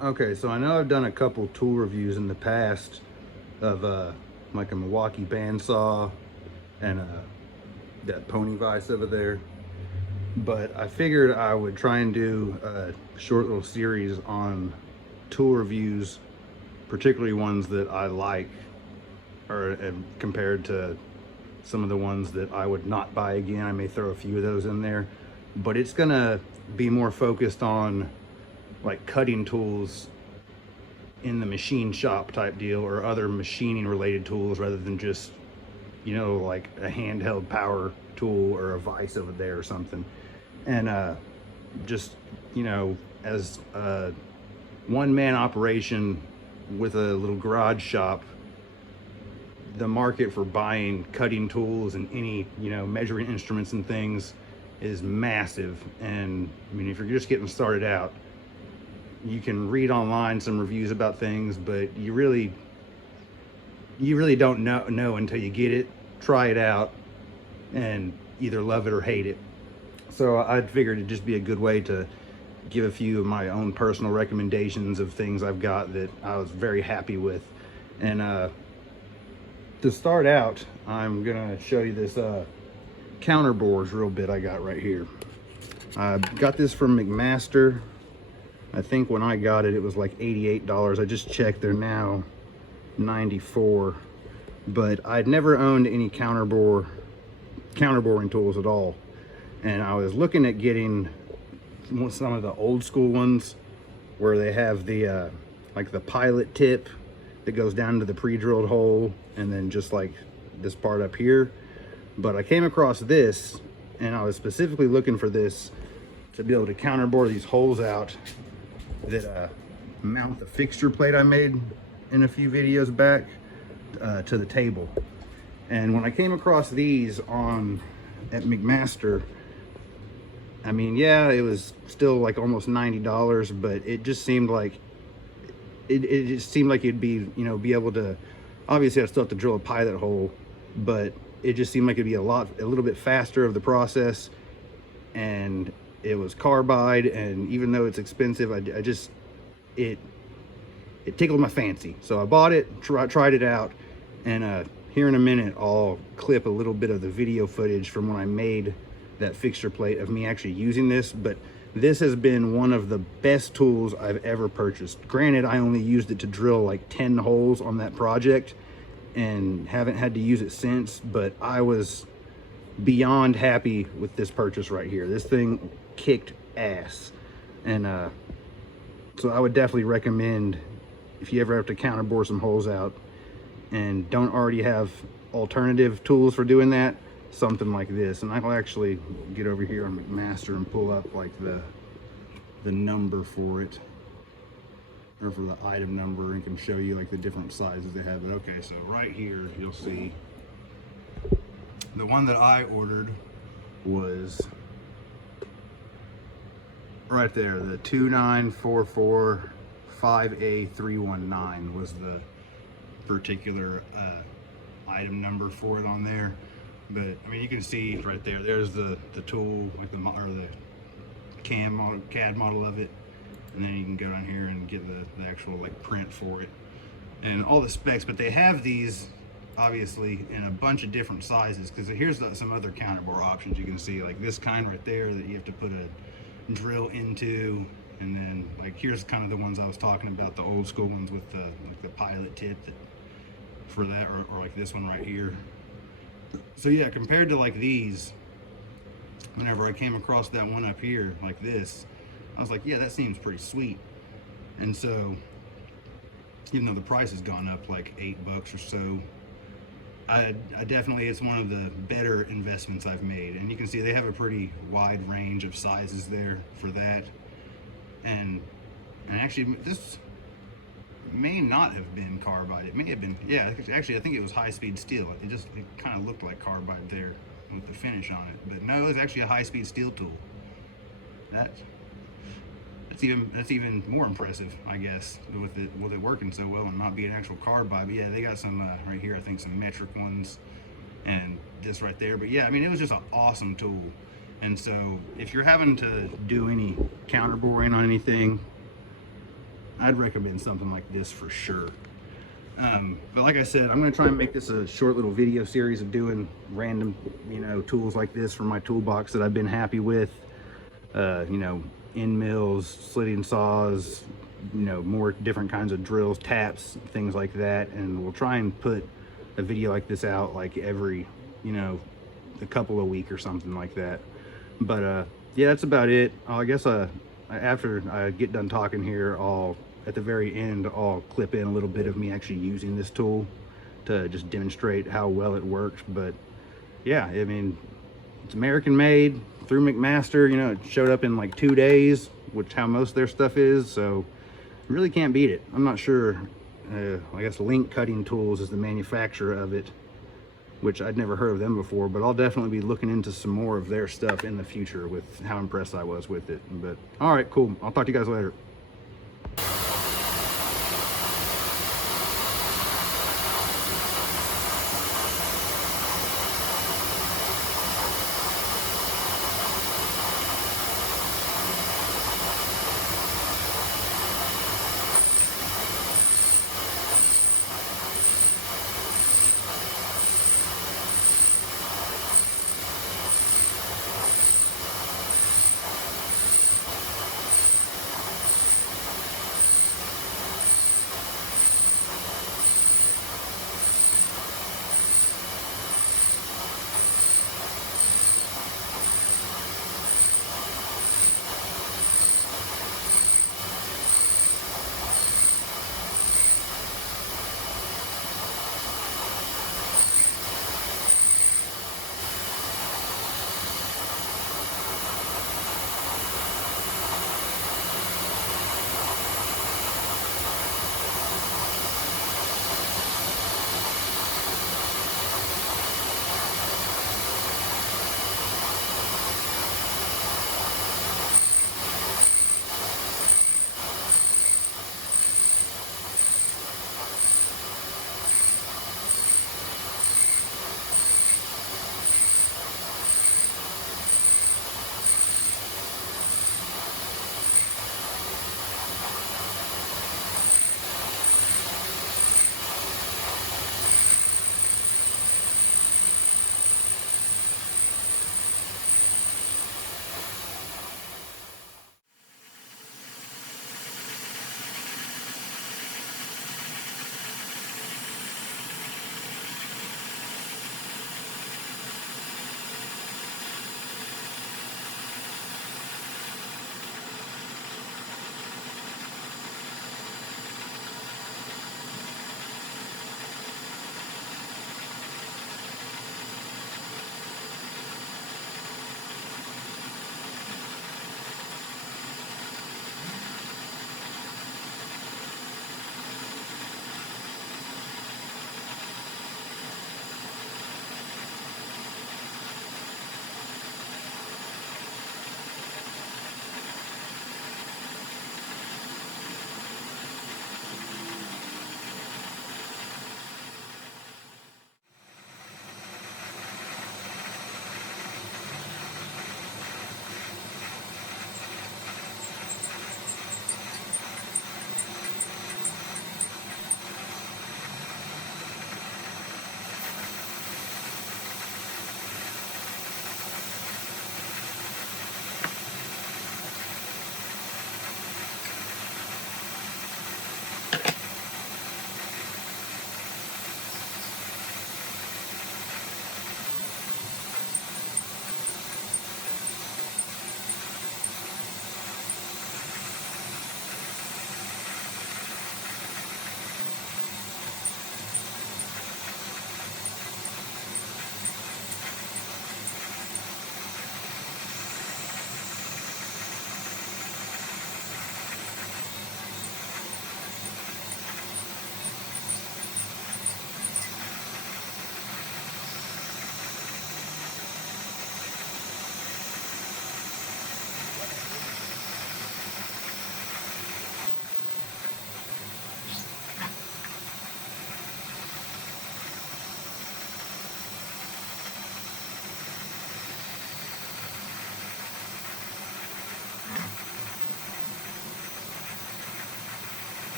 Okay, so I know I've done a couple tool reviews in the past of like a Milwaukee bandsaw and that pony vise over there, but I figured I would try and do a short little series on tool reviews, particularly ones that I like, or compared to some of the ones that I would not buy again. I may throw a few of those in there, but it's gonna be more focused on like cutting tools in the machine shop type deal, or other machining related tools, rather than just, you know, like a handheld power tool or a vise over there or something. And just, you know, as a one-man operation with a little garage shop, the market for buying cutting tools and any, you know, measuring instruments and things is massive. And I mean, if you're just getting started out, you can read online some reviews about things, but you really don't know until you get it, try it out, and either love it or hate it. So I figured it'd just be a good way to give a few of my own personal recommendations of things I've got that I was very happy with. And to start out, I'm gonna show you this Counterbores real bit I got right here. I got this from Mcmaster. I think when I got it, it was like $88. I just checked, they're now $94. But I'd never owned any counterboring tools at all. And I was looking at getting some of the old school ones where they have the like the pilot tip that goes down to the pre-drilled hole, and then just like this part up here. But I came across this, and I was specifically looking for this to be able to counterbore these holes out that mount the fixture plate I made in a few videos back to the table. And when I came across these at Mcmaster, I mean, yeah, it was still like almost $90, but it just seemed like it just seemed like it'd be, you know, be able to, obviously I still have to drill a pilot hole, but it just seemed like it'd be a little bit faster of the process. And it was carbide, and even though it's expensive, it tickled my fancy. So I bought it, tried it out, and here in a minute I'll clip a little bit of the video footage from when I made that fixture plate of me actually using this. But this has been one of the best tools I've ever purchased. Granted, I only used it to drill like 10 holes on that project and haven't had to use it since, but I was beyond happy with this purchase right here. This thing kicked ass. And so I would definitely recommend, if you ever have to counterbore some holes out and don't already have alternative tools for doing that, something like this. And I'll actually get over here on Mcmaster and pull up like the number for it, or for the item number, and can show you like the different sizes they have. But okay, so right here you'll see the one that I ordered was right there. The 29445A319 was the particular item number for it on there. But I mean, you can see right there, there's the tool, like the CAD model of it, and then you can go down here and get the actual like print for it and all the specs. But they have these obviously in a bunch of different sizes, because here's some other counterbore options you can see, like this kind right there that you have to put a drill into. And then like here's kind of the ones I was talking about, the old school ones with the like the pilot tip for that, or like this one right here. So yeah, compared to like these, whenever I came across that one up here like this, I was like, yeah, that seems pretty sweet. And so even though the price has gone up like $8 or so, I definitely, it's one of the better investments I've made. And you can see they have a pretty wide range of sizes there for that. And actually, this may not have been carbide. It may have been, yeah, actually I think it was high-speed steel. It kind of looked like carbide there with the finish on it, but no, it's actually a high-speed steel tool. That's even more impressive, I guess, with it working so well and not being actual carbide. But yeah, they got some right here, I think some metric ones, and this right there. But yeah, I mean, it was just an awesome tool. And so if you're having to do any counterboring on anything, I'd recommend something like this for sure. But like I said, I'm going to try and make this a short little video series of doing random, you know, tools like this from my toolbox that I've been happy with. You know, end mills, slitting saws, you know, more different kinds of drills, taps, things like that. And we'll try and put a video like this out like every, you know, a couple a week or something like that. But yeah, that's about it. I guess after I get done talking here, at the very end, I'll clip in a little bit of me actually using this tool to just demonstrate how well it works. But yeah, I mean, it's American made through Mcmaster. You know, it showed up in like 2 days, which how most of their stuff is. So you really can't beat it. I'm not sure. I guess Link Cutting Tools is the manufacturer of it, which I'd never heard of them before, but I'll definitely be looking into some more of their stuff in the future with how impressed I was with it. But all right, cool. I'll talk to you guys later.